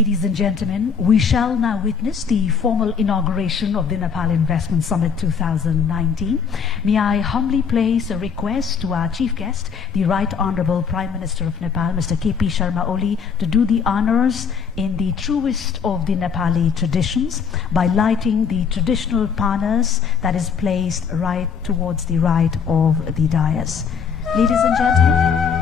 Ladies and gentlemen, we shall now witness the formal inauguration of the Nepal Investment Summit 2019. May I humbly place a request to our chief guest, the Right Honorable Prime Minister of Nepal, Mr. K.P. Sharma Oli, to do the honors in the truest of the Nepali traditions by lighting the traditional panas that is placed right towards the right of the dais. Ladies and gentlemen.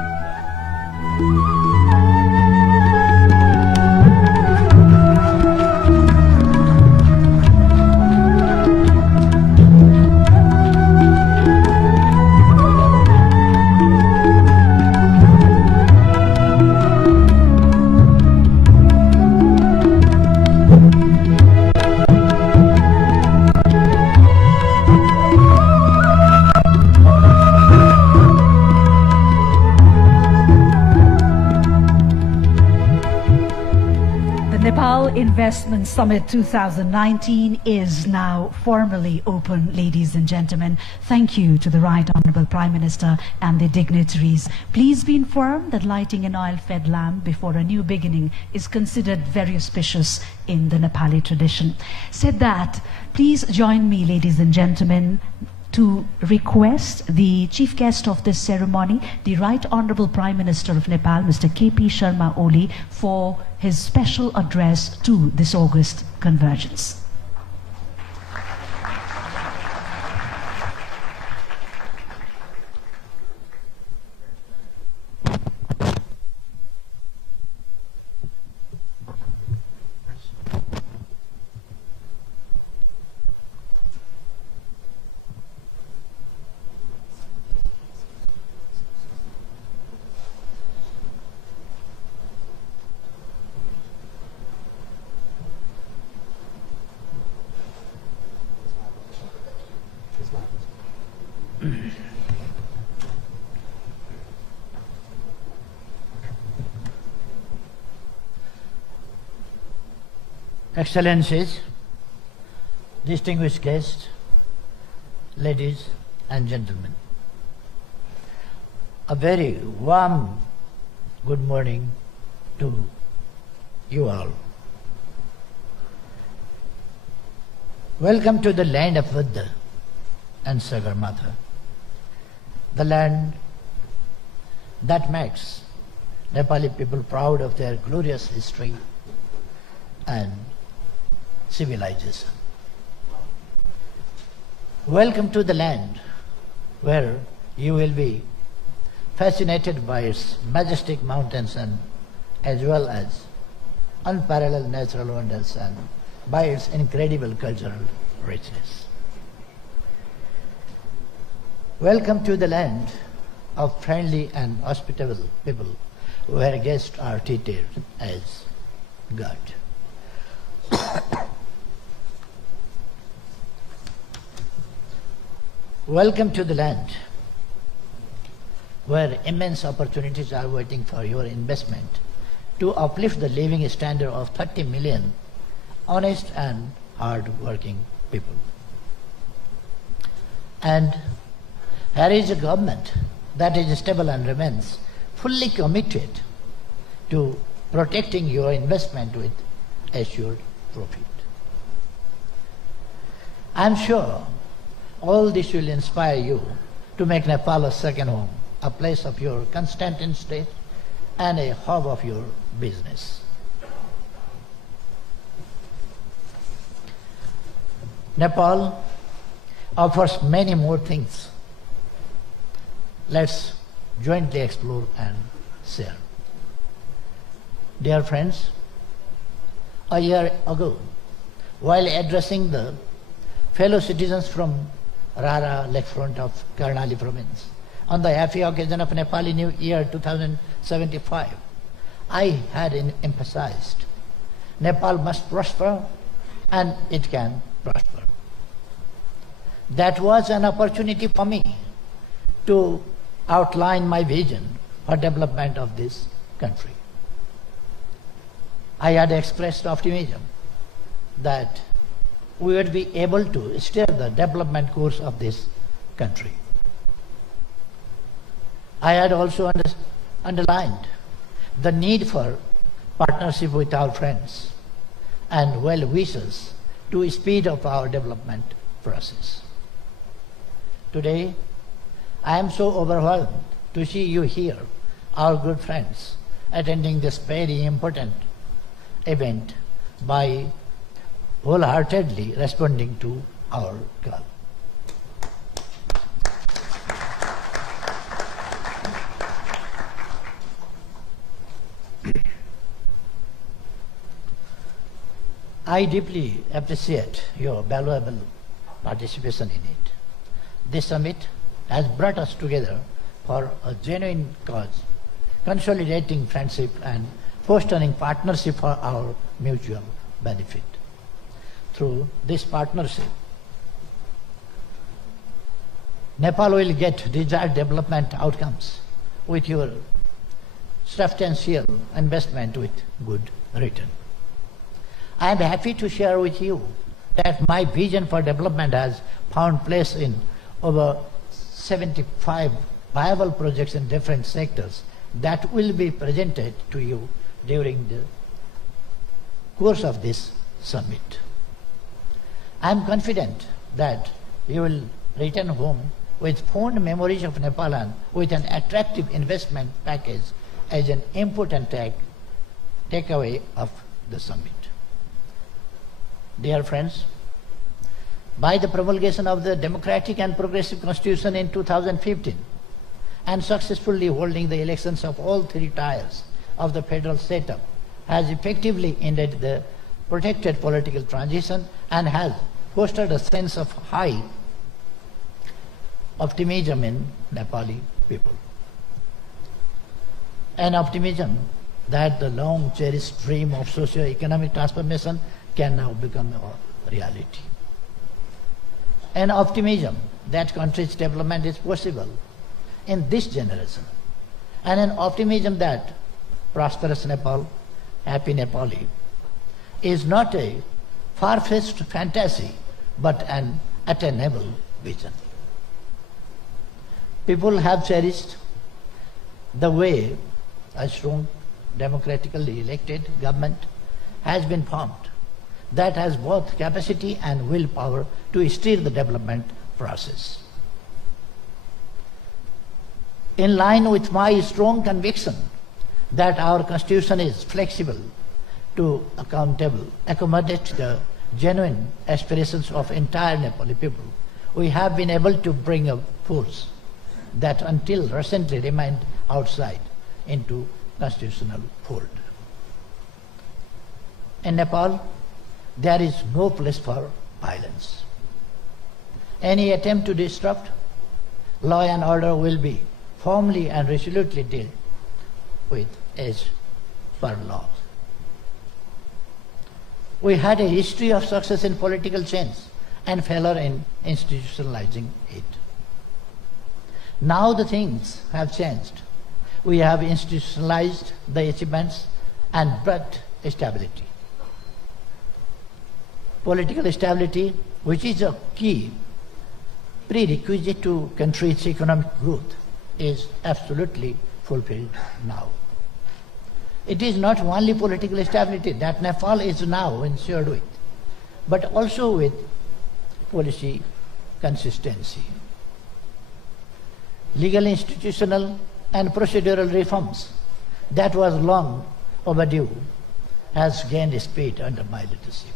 Nepal Investment Summit 2019 is now formally open, ladies and gentlemen. Thank you to the Right Honorable Prime Minister and the dignitaries. Please be informed that lighting an oil-fed lamp before a new beginning is considered very auspicious in the Nepali tradition. Said that, please join me, ladies and gentlemen, to request the chief guest of this ceremony, the Right Honorable Prime Minister of Nepal, Mr. K.P. Sharma Oli, for his special address to this august convergence. Excellencies, distinguished guests, ladies and gentlemen, a very warm good morning to you all. Welcome to the land of Buddha and Sagarmatha, the land that makes Nepali people proud of their glorious history and civilization. Welcome to the land where you will be fascinated by its majestic mountains and as well as unparalleled natural wonders and by its incredible cultural richness. Welcome to the land of friendly and hospitable people where guests are treated as God. Welcome to the land where immense opportunities are waiting for your investment to uplift the living standard of 30 million honest and hard-working people. And here is a government that is stable and remains fully committed to protecting your investment with assured profit. I am sure all this will inspire you to make Nepal a second home, a place of your constant stay and a hub of your business. Nepal offers many more things. Let's jointly explore and share. Dear friends, a year ago, while addressing the fellow citizens from Rara lakefront of Karnali province on the happy occasion of Nepali New Year 2075, I had emphasized Nepal must prosper and it can prosper. That was an opportunity for me to outline my vision for development of this country. I had expressed optimism that we would be able to steer the development course of this country. I had also underlined the need for partnership with our friends, and well wishes to speed up our development process. Today, I am so overwhelmed to see you here, our good friends, attending this very important event by wholeheartedly responding to our call. I deeply appreciate your valuable participation in it. This summit has brought us together for a genuine cause, consolidating friendship and fostering partnership for our mutual benefit. Through this partnership, Nepal will get desired development outcomes with your substantial investment with good return. I am happy to share with you that my vision for development has found place in over 75 viable projects in different sectors that will be presented to you during the course of this summit. I am confident that you will return home with fond memories of Nepal and with an attractive investment package as an important takeaway of the summit. Dear friends, by the promulgation of the democratic and progressive constitution in 2015 and successfully holding the elections of all three tiers of the federal setup has effectively ended the protected political transition and has fostered a sense of high optimism in Nepali people. An optimism that the long cherished dream of socio-economic transformation can now become a reality. An optimism that country's development is possible in this generation, and an optimism that prosperous Nepal, happy Nepali, is not a far-fetched fantasy, but an attainable vision. People have cherished the way a strong, democratically elected government has been formed that has both capacity and willpower to steer the development process. In line with my strong conviction that our constitution is flexible to accommodate the genuine aspirations of entire Nepali people, we have been able to bring a force that until recently remained outside into constitutional fold. In Nepal, there is no place for violence. Any attempt to disrupt law and order will be firmly and resolutely dealt with as per law. We had a history of success in political change and failure in institutionalizing it. Now the things have changed. We have institutionalized the achievements and brought stability. Political stability, which is a key prerequisite to country's economic growth, is absolutely fulfilled now. It is not only political stability that Nepal is now ensured with, but also with policy consistency. Legal, institutional, and procedural reforms that was long overdue has gained speed under my leadership.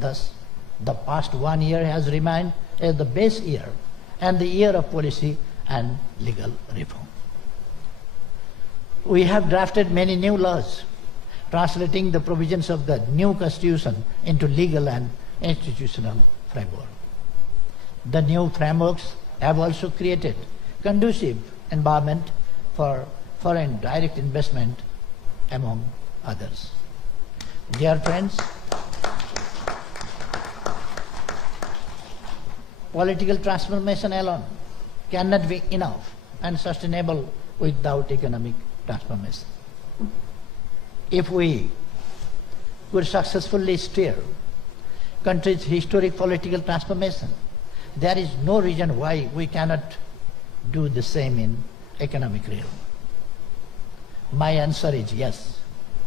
Thus, the past 1 year has remained as the base year and the year of policy and legal reform. We have drafted many new laws, translating the provisions of the new constitution into legal and institutional framework. The new frameworks have also created conducive environment for foreign direct investment, among others. Dear friends, political transformation alone cannot be enough and sustainable without economic transformation. If we could successfully steer country's historic political transformation, there is no reason why we cannot do the same in economic realm. My answer is yes.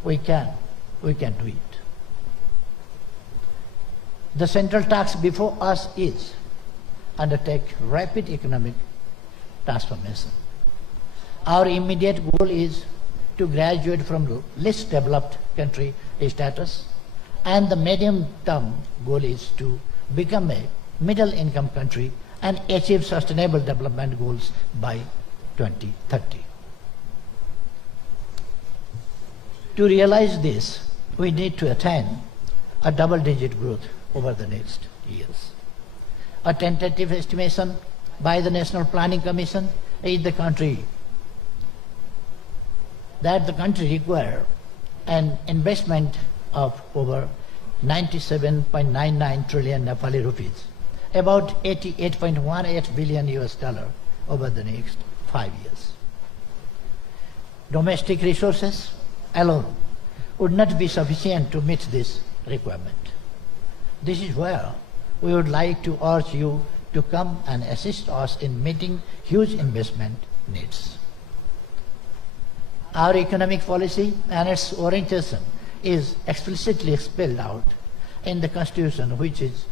we can do it. The central task before us is undertake rapid economic transformation. Our immediate goal is to graduate from least developed country status, and the medium-term goal is to become a middle-income country and achieve sustainable development goals by 2030. To realize this, we need to attain a double-digit growth over the next years. A tentative estimation by the National Planning Commission is the country require an investment of over 97.99 trillion Nepali rupees, about $88.18 billion over the next 5 years. Domestic resources alone would not be sufficient to meet this requirement. This is where we would like to urge you to come and assist us in meeting huge investment needs. Our economic policy and its orientation is explicitly spelled out in the Constitution, which is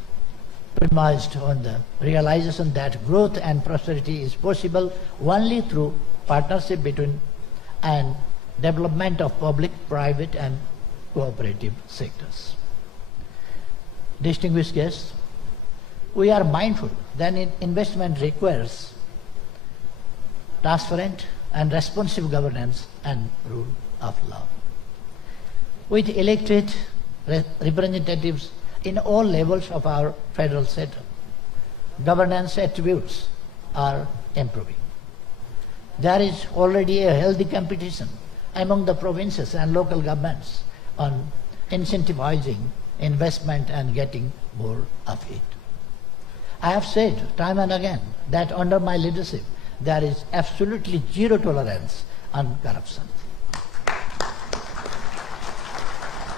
premised on the realization that growth and prosperity is possible only through partnership between and development of public, private and cooperative sectors. Distinguished guests, we are mindful that investment requires transparent and responsive governance and rule of law. With elected representatives in all levels of our federal setup, governance attributes are improving. There is already a healthy competition among the provinces and local governments on incentivizing investment and getting more of it. I have said time and again that under my leadership there is absolutely zero tolerance on corruption.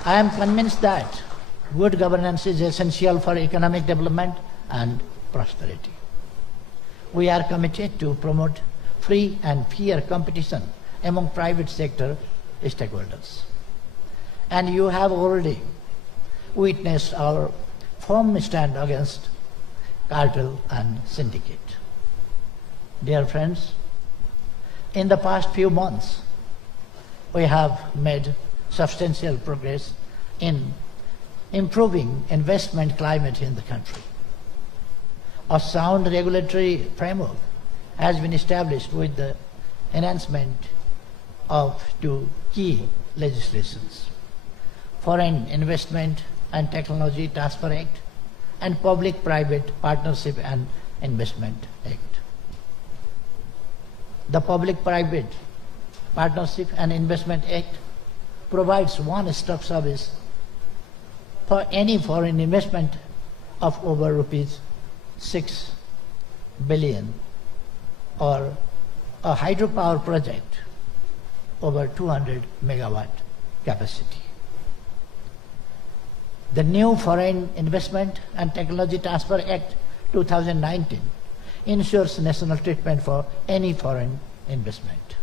I am convinced that good governance is essential for economic development and prosperity. We are committed to promote free and fair competition among private sector stakeholders. And you have already witnessed our firm stand against cartel and syndicate. Dear friends, in the past few months, we have made substantial progress in improving investment climate in the country. A sound regulatory framework has been established with the enhancement of two key legislations: Foreign Investment and Technology Transfer Act and Public-Private Partnership and Investment Act. The Public-Private Partnership and Investment Act provides one-stop service for any foreign investment of over rupees 6 billion or a hydropower project over 200 megawatt capacity. The new Foreign Investment and Technology Transfer Act 2019 ensures national treatment for any foreign investment.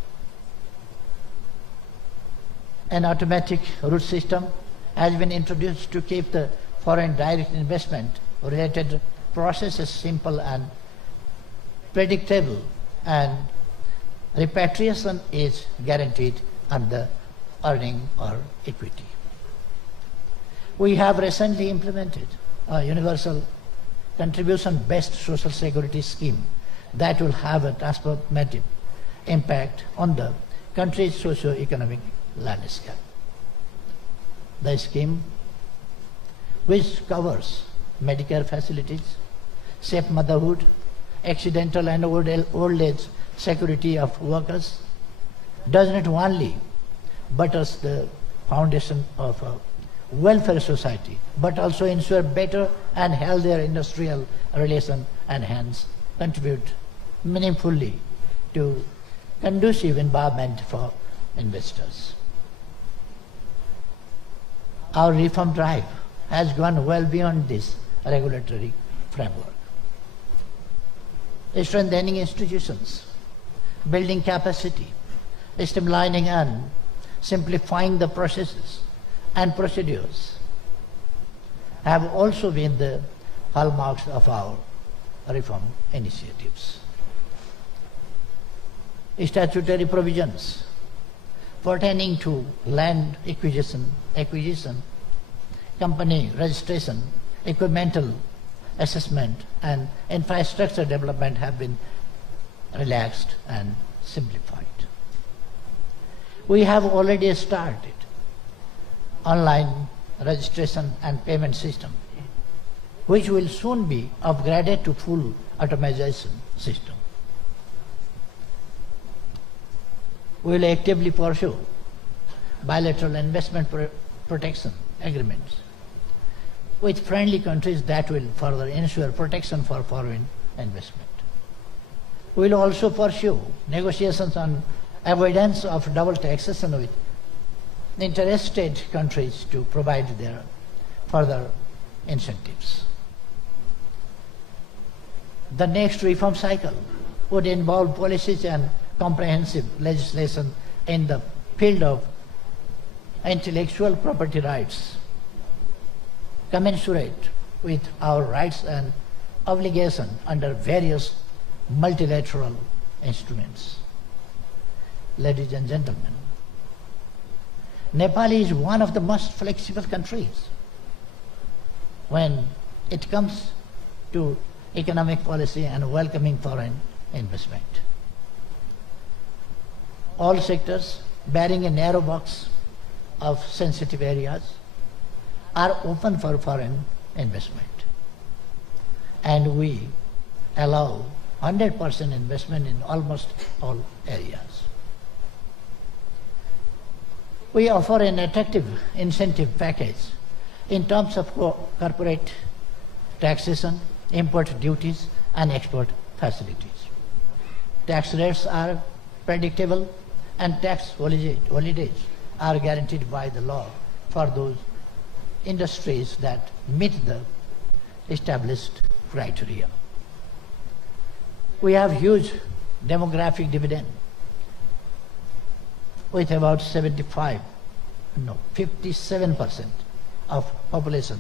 An automatic route system has been introduced to keep the foreign direct investment related processes simple and predictable, and repatriation is guaranteed under earning or equity. We have recently implemented a universal contribution-based social security scheme that will have a transformative impact on the country's socio-economic landscape. The scheme, which covers Medicare facilities, safe motherhood, accidental and old age security of workers, does not only butters the foundation of a welfare society, but also ensure better and healthier industrial relation and hence contribute meaningfully to conducive environment for investors. Our reform drive has gone well beyond this regulatory framework. Strengthening institutions, building capacity, streamlining and simplifying the processes and procedures have also been the hallmarks of our reform initiatives. Statutory provisions pertaining to land acquisition, company registration, equipmental assessment and infrastructure development have been relaxed and simplified. We have already started online registration and payment system, which will soon be upgraded to full automation system. We will actively pursue bilateral investment protection agreements with friendly countries that will further ensure protection for foreign investment. We will also pursue negotiations on avoidance of double taxation with interested countries to provide their further incentives. The next reform cycle would involve policies and comprehensive legislation in the field of intellectual property rights, commensurate with our rights and obligations under various multilateral instruments. Ladies and gentlemen, Nepal is one of the most flexible countries when it comes to economic policy and welcoming foreign investment. All sectors bearing a narrow box of sensitive areas are open for foreign investment, and we allow 100% investment in almost all areas. We offer an attractive incentive package in terms of corporate taxation, import duties, and export facilities. Tax rates are predictable, and tax holidays are guaranteed by the law for those industries that meet the established criteria. We have huge demographic dividend with about 57% of population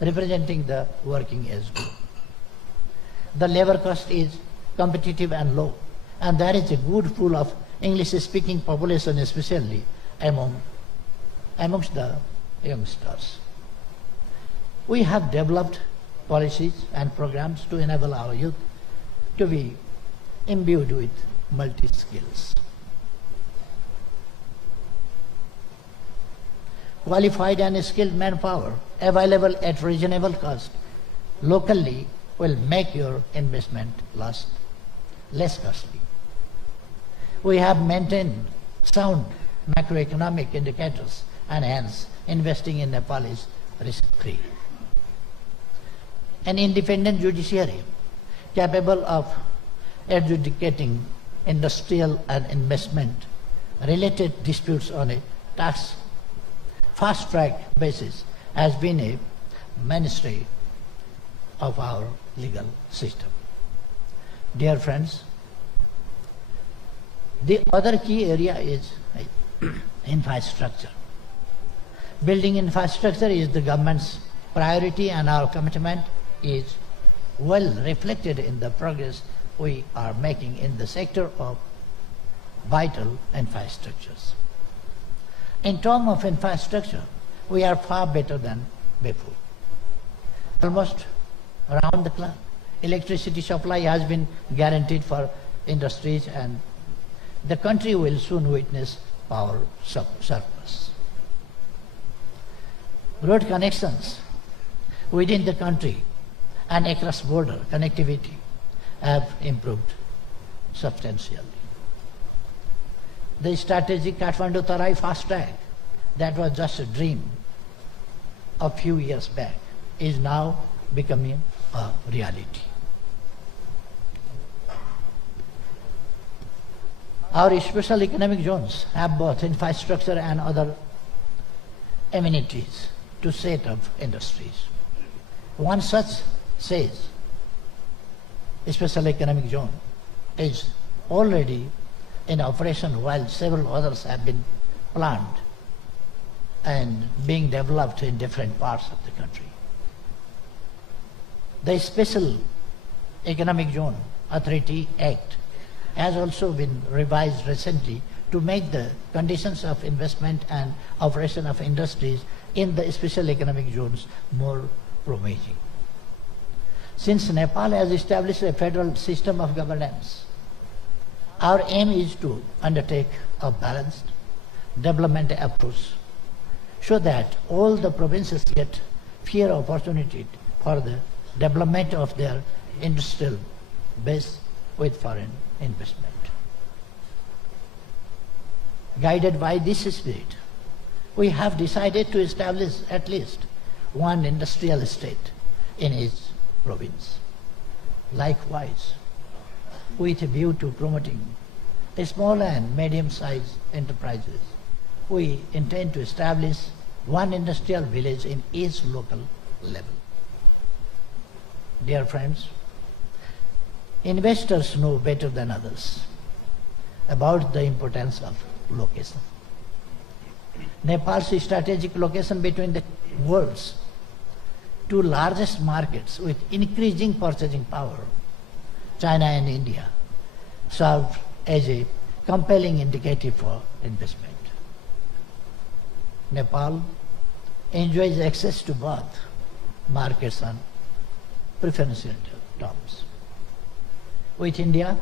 representing the working age group. The labor cost is competitive and low, and there is a good pool of English-speaking population, especially amongst the youngsters. We have developed policies and programs to enable our youth to be imbued with multi-skills. Qualified and skilled manpower available at reasonable cost locally will make your investment less costly. We have maintained sound macroeconomic indicators, and hence investing in Nepal is risk-free. An independent judiciary capable of adjudicating industrial and investment-related disputes on a fast-track basis has been a mainstay of our legal system. Dear friends, the other key area is infrastructure. Building infrastructure is the government's priority, and our commitment is well reflected in the progress we are making in the sector of vital infrastructures. In terms of infrastructure, we are far better than before. Almost around the clock, electricity supply has been guaranteed for industries, and the country will soon witness power surplus. Road connections within the country and across border connectivity have improved substantially. The strategic Kathmandu-Tarai fast track that was just a dream a few years back is now becoming a reality. Our special economic zones have both infrastructure and other amenities to set up industries. One such says a special economic zone is already in operation, while several others have been planned and being developed in different parts of the country. The Special Economic Zone Authority Act has also been revised recently to make the conditions of investment and operation of industries in the special economic zones more promising. Since Nepal has established a federal system of governance, our aim is to undertake a balanced development approach so that all the provinces get fair opportunity for the development of their industrial base with foreign investment. Guided by this spirit, we have decided to establish at least one industrial estate in each province. Likewise, with a view to promoting small and medium-sized enterprises, we intend to establish one industrial village in each local level. Dear friends, investors know better than others about the importance of location. Nepal's strategic location between the world's two largest markets with increasing purchasing power, China and India, served as a compelling indicator for investment. Nepal enjoys access to both markets on preferential terms. With India,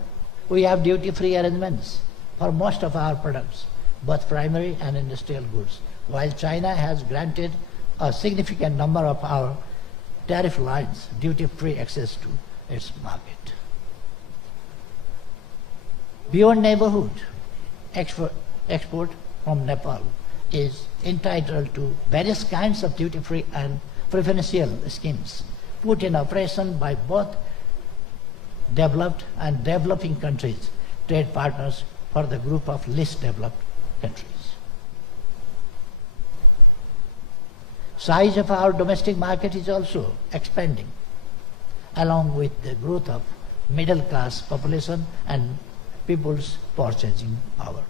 we have duty-free arrangements for most of our products, both primary and industrial goods, while China has granted a significant number of our tariff lines duty-free access to its market. Beyond neighborhood, export from Nepal is entitled to various kinds of duty-free and preferential schemes put in operation by both developed and developing countries, trade partners for the group of least developed countries. Size of our domestic market is also expanding, along with the growth of middle-class population and people's purchasing power.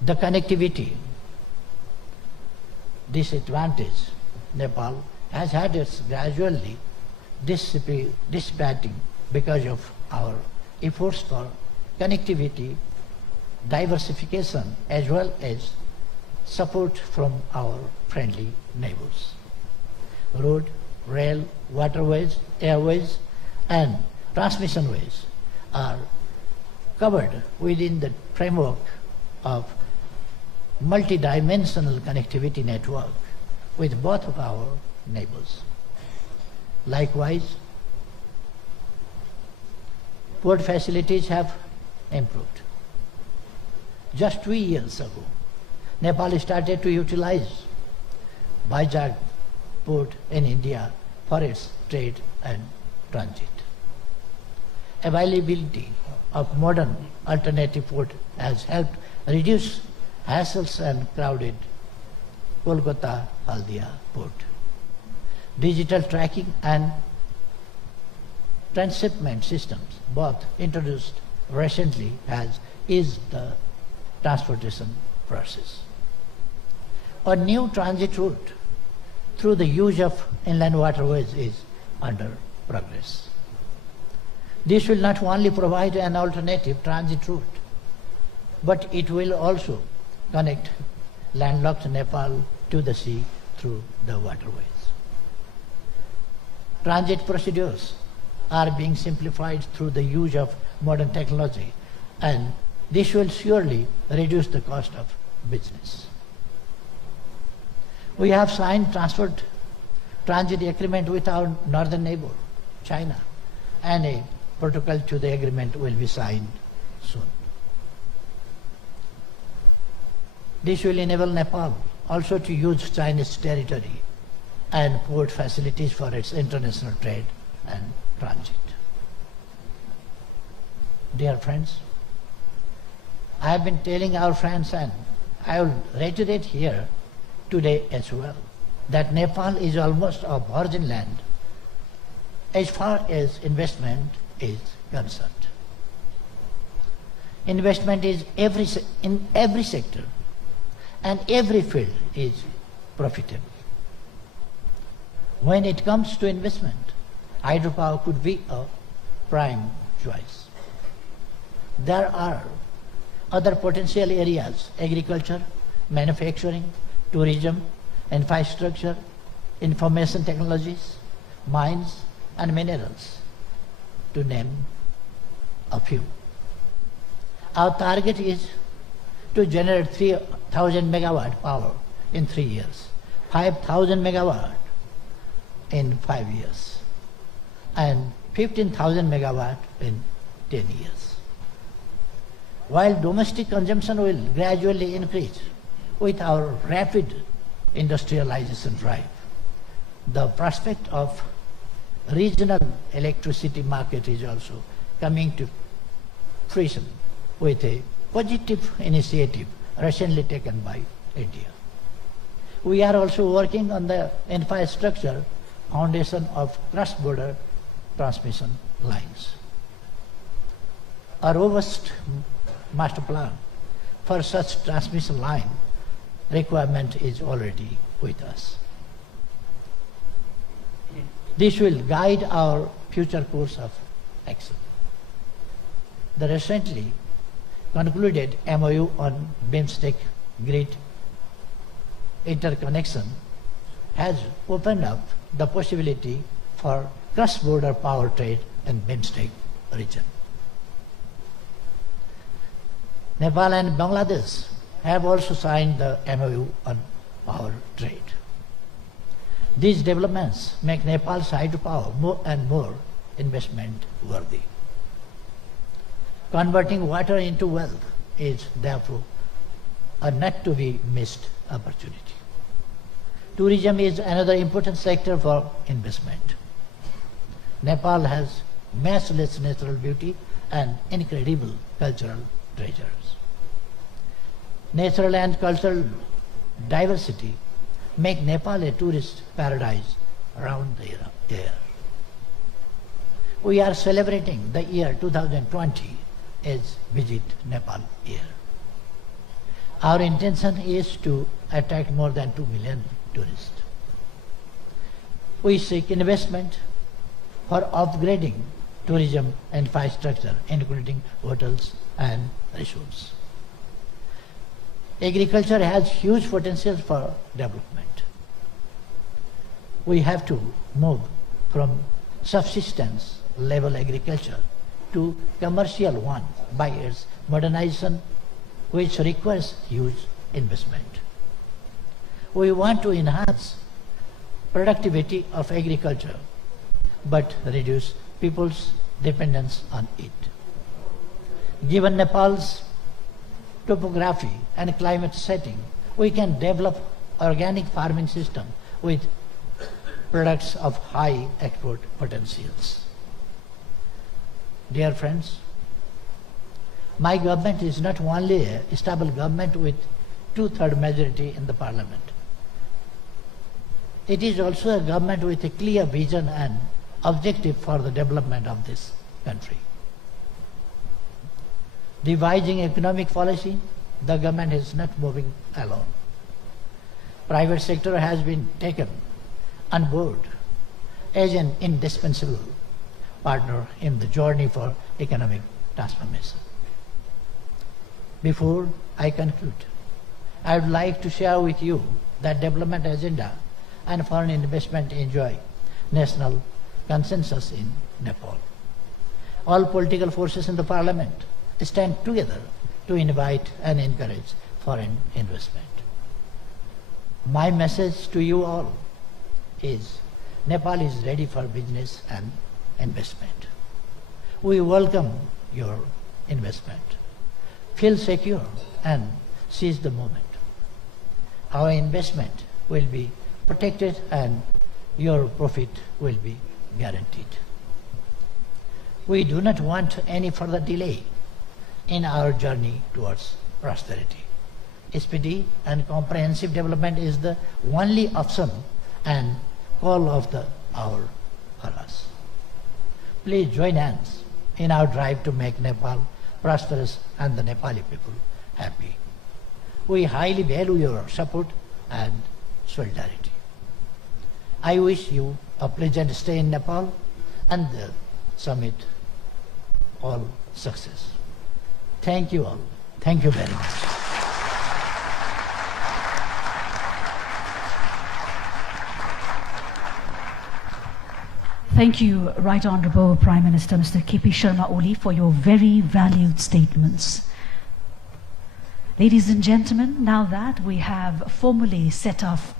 The connectivity disadvantage Nepal has had its gradually dissipating because of our efforts for connectivity, diversification, as well as support from our friendly neighbors. Road, rail, waterways, airways, and transmission ways are covered within the framework of multidimensional connectivity network with both of our neighbors. Likewise, port facilities have improved. Just 2 years ago, Nepal started to utilize Vizag port in India for its trade and transit. Availability of modern alternative port has helped reduce hassles and crowded Kolkata-Haldia port. Digital tracking and transshipment systems, both introduced recently, has eased the transportation process. A new transit route through the use of inland waterways is under progress. This will not only provide an alternative transit route, but it will also connect landlocked Nepal to the sea through the waterways. Transit procedures are being simplified through the use of modern technology, and this will surely reduce the cost of business. We have signed transit agreement with our northern neighbor, China, and a protocol to the agreement will be signed soon. This will enable Nepal also to use Chinese territory and port facilities for its international trade and transit. Dear friends, I have been telling our friends, and I will reiterate here today as well, that Nepal is almost a virgin land as far as investment is concerned. Investment is in every sector and every field is profitable. When it comes to investment, hydropower could be a prime choice. There are other potential areas: agriculture, manufacturing, tourism, infrastructure, information technologies, mines and minerals, to name a few. Our target is to generate 3,000 megawatt power in 3 years, 5,000 megawatt in 5 years, and 15,000 megawatt in 10 years. While domestic consumption will gradually increase with our rapid industrialization drive, the prospect of regional electricity market is also coming to fruition with a positive initiative recently taken by India. We are also working on the infrastructure foundation of cross-border transmission lines. A robust master plan for such transmission line requirement is already with us. This will guide our future course of action. The recently concluded MOU on BIMSTEC grid interconnection has opened up the possibility for cross-border power trade in BIMSTEC region. Nepal and Bangladesh have also signed the MOU on power trade. These developments make Nepal's hydropower more and more investment worthy. Converting water into wealth is therefore a not to be missed opportunity. Tourism is another important sector for investment. Nepal has matchless natural beauty and incredible cultural treasures. Natural and cultural diversity make Nepal a tourist paradise around the year. We are celebrating the year 2020 as Visit Nepal year. Our intention is to attract more than 2 million tourists. We seek investment for upgrading tourism infrastructure, including hotels and resorts. Agriculture has huge potential for development. We have to move from subsistence level agriculture to commercial one by its modernization, which requires huge investment. We want to enhance productivity of agriculture but reduce people's dependence on it. Given Nepal's topography and climate setting, we can develop organic farming system with products of high export potentials. Dear friends, my government is not only a stable government with 2/3 majority in the parliament. It is also a government with a clear vision and objective for the development of this country. Devising economic policy, the government is not moving alone. Private sector has been taken on board as an indispensable partner in the journey for economic transformation. Before I conclude, I would like to share with you that development agenda and foreign investment enjoy national consensus in Nepal. All political forces in the parliament stand together to invite and encourage foreign investment. My message to you all is Nepal is ready for business and investment. We welcome your investment. Feel secure and seize the moment. Our investment will be protected and your profit will be guaranteed. We do not want any further delay in our journey towards prosperity. Speedy and comprehensive development is the only option and call of the hour for us. Please join hands in our drive to make Nepal prosperous and the Nepali people happy. We highly value your support and solidarity. I wish you a pleasant stay in Nepal and the summit all success. Thank you all. Thank you very much. Thank you, Right Honourable Prime Minister Mr. K.P. Sharma Oli, for your very valued statements. Ladies and gentlemen, now that we have formally set off